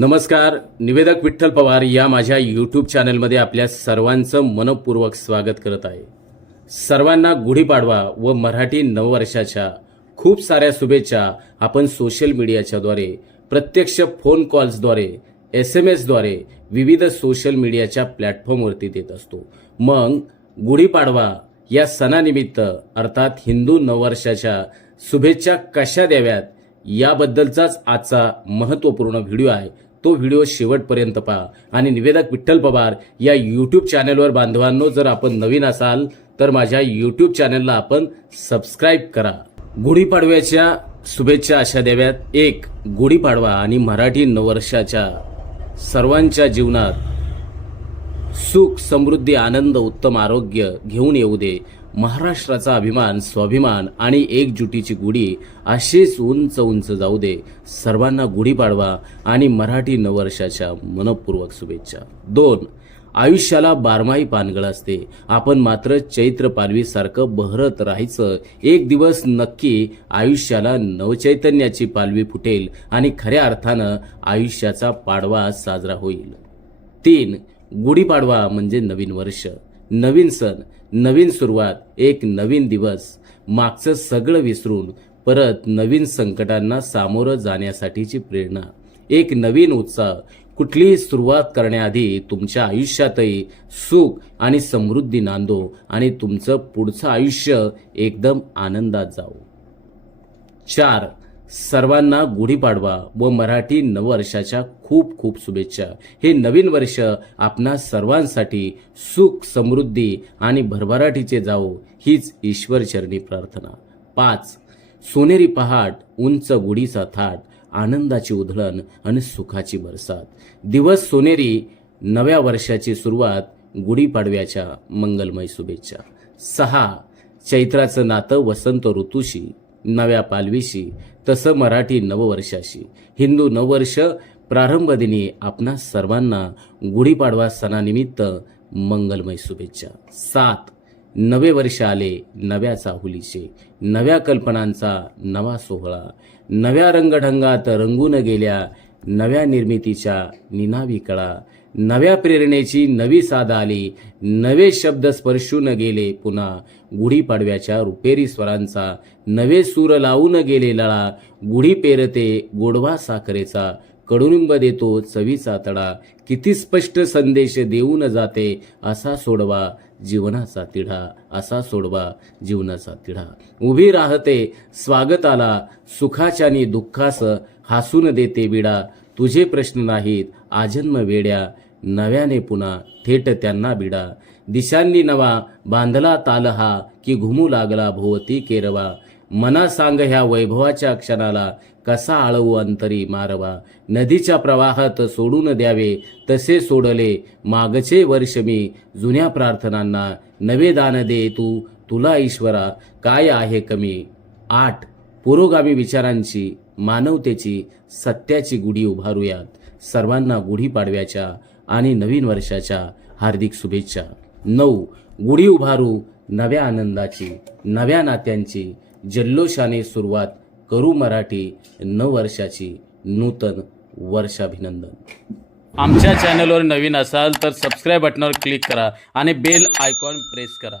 नमस्कार. निवेदक विठ्ठल पवार या माझ्या यूट्यूब चॅनलमध्ये आपल्या सर्वांचं मनपूर्वक स्वागत करत आहे. सर्वांना गुढीपाडवा व मराठी नववर्षाच्या खूप साऱ्या शुभेच्छा आपण सोशल मीडियाच्याद्वारे, प्रत्यक्ष फोन कॉल्सद्वारे, SMS द्वारे विविध सोशल मीडियाच्या प्लॅटफॉर्मवरती देत असतो. मग गुढीपाडवा या सणानिमित्त अर्थात हिंदू नववर्षाच्या शुभेच्छा कशा द्याव्यात याबद्दलचाच आजचा महत्त्वपूर्ण व्हिडिओ आहे. तो व्हिडिओ शेवटपर्यंत पहा आणि निवेदक विठ्ठल पवार या यूट्यूब चॅनलवर बांधवांनो, जर आपण नवीन असाल तर माझ्या यूट्यूब चॅनलला आपण सबस्क्राईब करा. गुढीपाडव्याच्या शुभेच्छा अशा द्याव्यात. 1. गुढीपाडवा आणि मराठी नववर्षाच्या सर्वांच्या जीवनात सुख, समृद्धी, आनंद, उत्तम आरोग्य घेऊन येऊ दे. महाराष्ट्राचा अभिमान, स्वाभिमान आणि एकजुटीची गुढी अशीच उंच उंच जाऊ दे. सर्वांना गुढीपाडवा आणि मराठी नववर्षाच्या मनपूर्वक शुभेच्छा. 2. आयुष्याला बारमाही पानगळ असते, आपण मात्र चैत्र पालवीसारखं बहरत राहायचं. एक दिवस नक्की आयुष्याला नवचैतन्याची पालवी फुटेल आणि खऱ्या अर्थानं आयुष्याचा पाडवा साजरा होईल. 3. गुढीपाडवा म्हणजे नवीन वर्ष, नवीन सण, नवीन सुरुवात, एक नवीन दिवस. मागचं सगळं विसरून परत नवीन संकटांना सामोरं जाण्यासाठीची प्रेरणा, एक नवीन उत्साह. कुठलीही सुरुवात करण्याआधी तुमच्या आयुष्यातही सुख आणि समृद्धी नांदो आणि तुमचं पुढचं आयुष्य एकदम आनंदात जाओ. 4. सर्वांना गुढीपाडवा व मराठी नववर्षाच्या खूप खूप शुभेच्छा. हे नवीन वर्ष आपणा सर्वांसाठी सुख, समृद्धी आणि भरभराटीचे जावो हीच ईश्वरचरणी प्रार्थना. 5. सोनेरी पहाट, उंच गुढीचा थाट, आनंदाची उधळण आणि सुखाची बरसात. दिवस सोनेरी, नव्या वर्षाची सुरुवात, गुढीपाडव्याच्या मंगलमय शुभेच्छा. 6. चैत्राचं नातं वसंत ऋतूशी, नव्या पालवीशी, तसं मराठी नववर्षाशी. हिंदू नववर्ष प्रारंभ दिनी आपणा सर्वांना गुढीपाडवा सणानिमित्त मंगलमय शुभेच्छा. 7. नवे वर्ष आले नव्या चाहुलीचे, नव्या कल्पनांचा नवा सोहळा, नव्या रंगढंगात रंगून गेल्या नव्या निर्मितीच्या निनावी कळा. नव्या प्रेरणेची नवी साध आली, नवे शब्द स्पर्शून गेले पुन्हा. गुढीपाडव्याच्या रुपेरी स्वरांचा नवे सूर लावून गेले लळा. गुढी पेरते गोडवा साखरेचा, कडुनिंब देतो चवीचा तडा. किती स्पष्ट संदेश देऊन जाते, असा सोडवा जीवनाचा तिढा, असा सोडवा जीवनाचा तिढा. उभी राहते स्वागताला, सुखाच्यानी दुःखास हसून देते विडा. तुझे प्रश्न नाहीत आजन्म वेड्या, नव्याने पुन्हा थेट त्यांना बिडा. दिशांनी नवा बांधला ताल हा, की घुमू लागला भोवती केरवा. मना सांग ह्या वैभवाच्या क्षणाला, कसा आळवू अंतरी मारवा. नदीच्या प्रवाहात सोडून द्यावे तसे सोडले मागचे वर्ष मी. जुन्या प्रार्थनांना नवे दान दे तू, तुला ईश्वरा काय आहे कमी. 8. पुरोगामी विचारांची, मानवतेची, सत्याची गुढी उभारूयात. सर्वांना गुढीपाडव्याच्या आणि नवीन वर्षाच्या हार्दिक शुभेच्छा. 9. गुढी उभारू नव्या आनंदाची, नव्या नात्यांची, जल्लोषाने सुरुवात करू मराठी नववर्षाची. नूतन वर्षाभिनंदन. आमच्या चॅनलवर नवीन असाल तर सबस्क्राईब बटनावर क्लिक करा आणि बेल आयकॉन प्रेस करा.